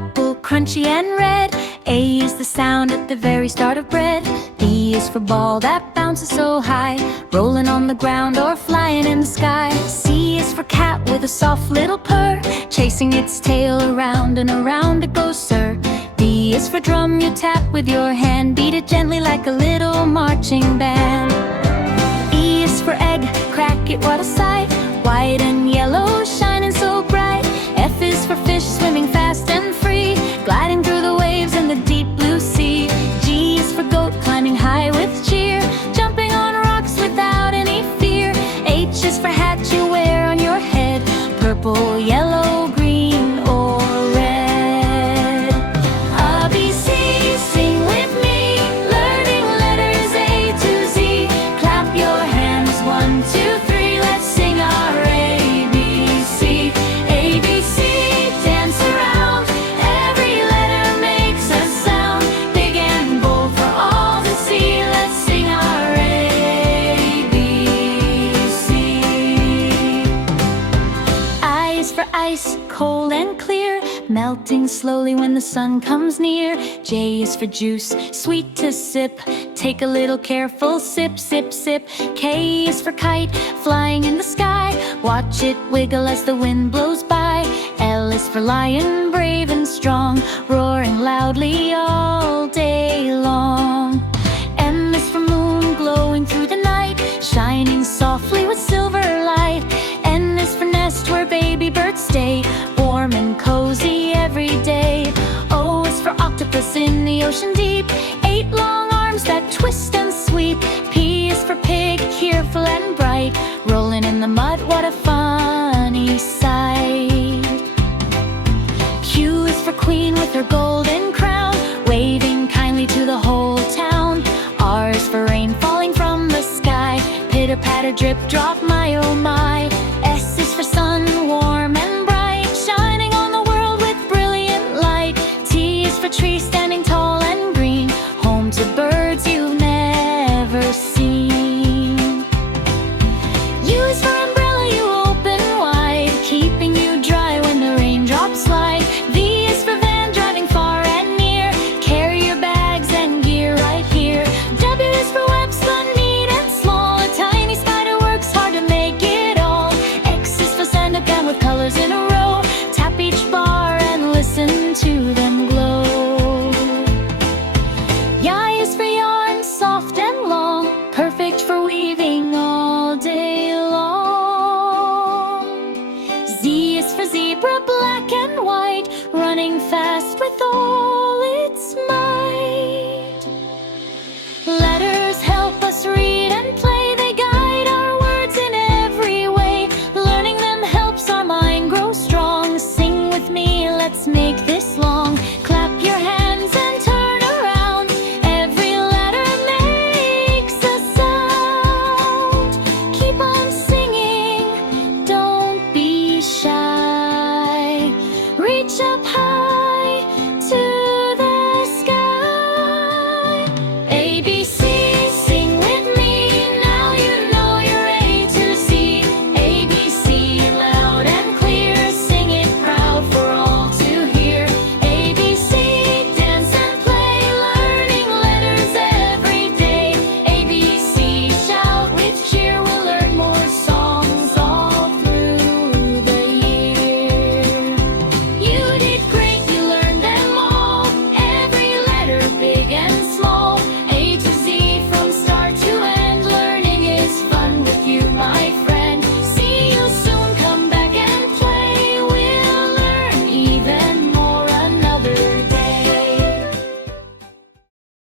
apple, crunchy and red. A is the sound at the very start of bread. B is for ball that bounces so high, rolling on the ground or flying in the sky. C is for cat with a soft little purr, chasing its tail around and around it goes, sir. D is for drum you tap with your hand, beat it gently like a little marching band. E is for egg, crack it, what a sight, white and yellow, shining so bright. F is for fish, swimming fast and free, gliding through the waves in the deep blue sea. G is for goat, climbing high with cheer, jumping on rocks without any fear. H is for hat you wear on your head, purple, yellow, green, or red. A, B, C, sing with me, learning letters A to Z. Clap your hands, 1, 2, 3, let's sing our ABC. ABC, dance around, every letter makes a sound, big and bold for all to see. Let's sing our ABC. I is for ice, cold and clear, melting slowly when the sun comes near. J is for juice, sweet to sip, take a little careful sip, sip, sip. K is for kite, flying in the sky, watch it wiggle as the wind blows by. L is for lion, brave and strong, roaring loudly all day long. M is for moon, glowing through the night, shining softly with silver light. N is for nest, where baby birds stay, warm and cozy every day. O is for octopus in the ocean deep, 8 long arms that twist and sweep. P is for pig, cheerful and bright, rolling in the mud, what a funny sight. Q is for queen with her golden crown, waving kindly to the whole town. R is for rain falling from the sky, pitter patter drip drop, my oh my. S is for sun, warm and bright, shining on the world with brilliant light. T is for tree, standing tall and green, home to birds you've never seen. U is for umbrella you open wide, keeping you dry when the raindrops slide. V is for van, driving far and near, carry your bags and gear right here. W is for web, spun neat and small, a tiny spider works hard to make it all. X is for stand up gown with colors in a row, tap each bar and listen to them glow. Y is for yarn, soft and long, perfect for weaving all day long. Z is for zebra, black and white, running fast with all its might. Letters help us read and play, they guide our words in every way. Learning them helps our mind grow strong. Sing with me, let's make this long.